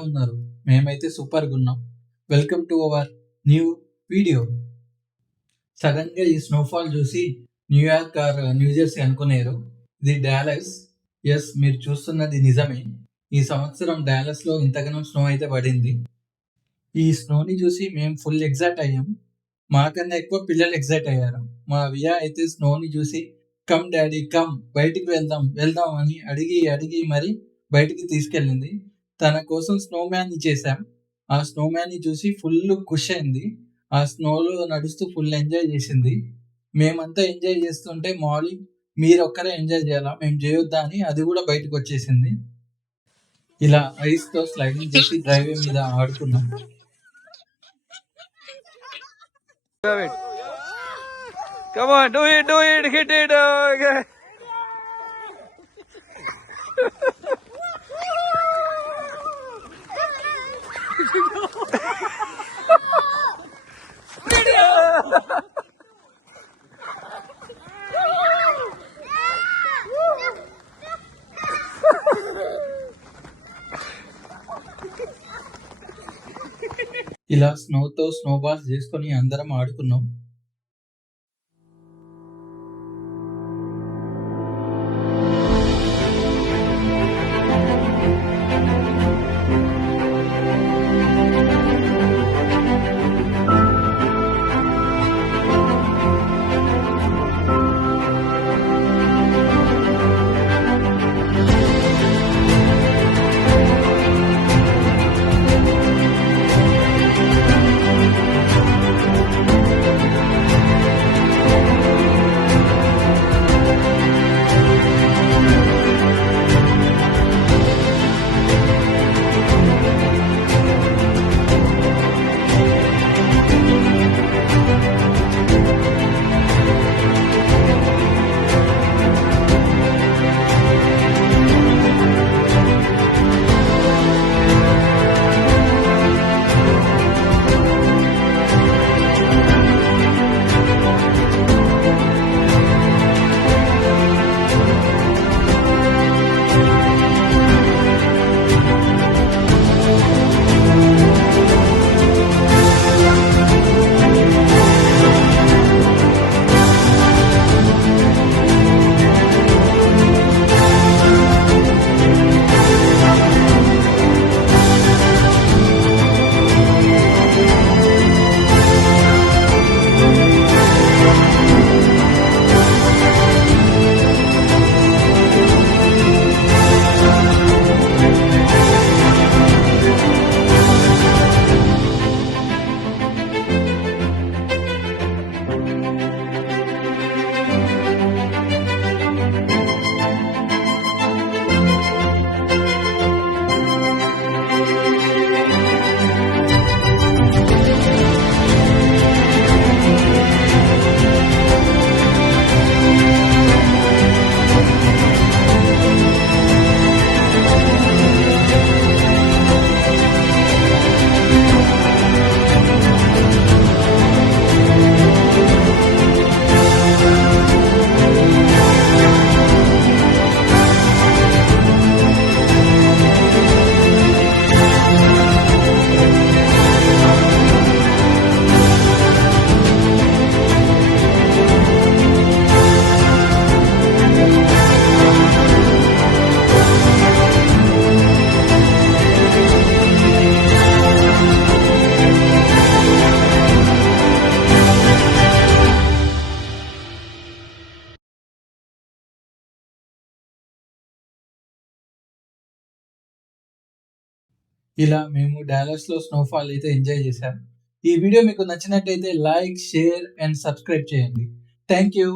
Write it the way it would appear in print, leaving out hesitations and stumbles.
ఎలా ఉన్నారు? మేమైతే సూపర్‌గున్నాం. Welcome to our new video. సడన్‌గా ఈ స్నోఫాల్ చూసి న్యూయార్క్ ఆర్ న్యూ జెర్సీ అనుకునేరు. ఇది డాలస్. యెస్, మీరు చూస్తున్నది నిజమే. ఈ సంవత్సరం డాలస్‌లో ఇంతగనం స్నో అయితే పడింది. ఈ స్నోని చూసి మేము ఫుల్ ఎక్సైట్ అయ్యాం. మాకన్నా ఎక్కువ పిల్లలు ఎక్సైట్ అయ్యారు. మా వియా అయితే స్నోని చూసి కమ్ డాడీ కమ్, బయటికి వెళ్దాం అని అడిగి మరి బయటికి తీసుకెళ్ళింది. తన కోసం స్నో మ్యాన్‌ని చేశాం. ఆ స్నో మ్యాన్‌ని చూసి ఫుల్ ఖుష్ అయింది. ఆ స్నోలో నడుస్తూ ఫుల్ ఎంజాయ్ చేసింది. మేమంతా ఎంజాయ్ చేస్తుంటే మాలి మీరొక్కరే ఎంజాయ్ చేయాలా? మేము చేయొద్దా అని అది కూడా బయటకొచ్చేసింది. ఇలా ఐస్‌తో స్లైడింగ్ చేసి డ్రైవే మీద ఆడుకున్నాం. Come on, do it, hit it. Okay. ఇలా స్నోతో స్నోబాల్స్ చేసుకొని అందరం ఆడుకున్నాం. ఇలా మేము డాలస్‌లో స్నోఫాల్ అయితే ఎంజాయ్ చేశాం. ఈ వీడియో మీకు నచ్చినట్టయితే లైక్, షేర్ అండ్ సబ్స్క్రైబ్ చేయండి. Thank you.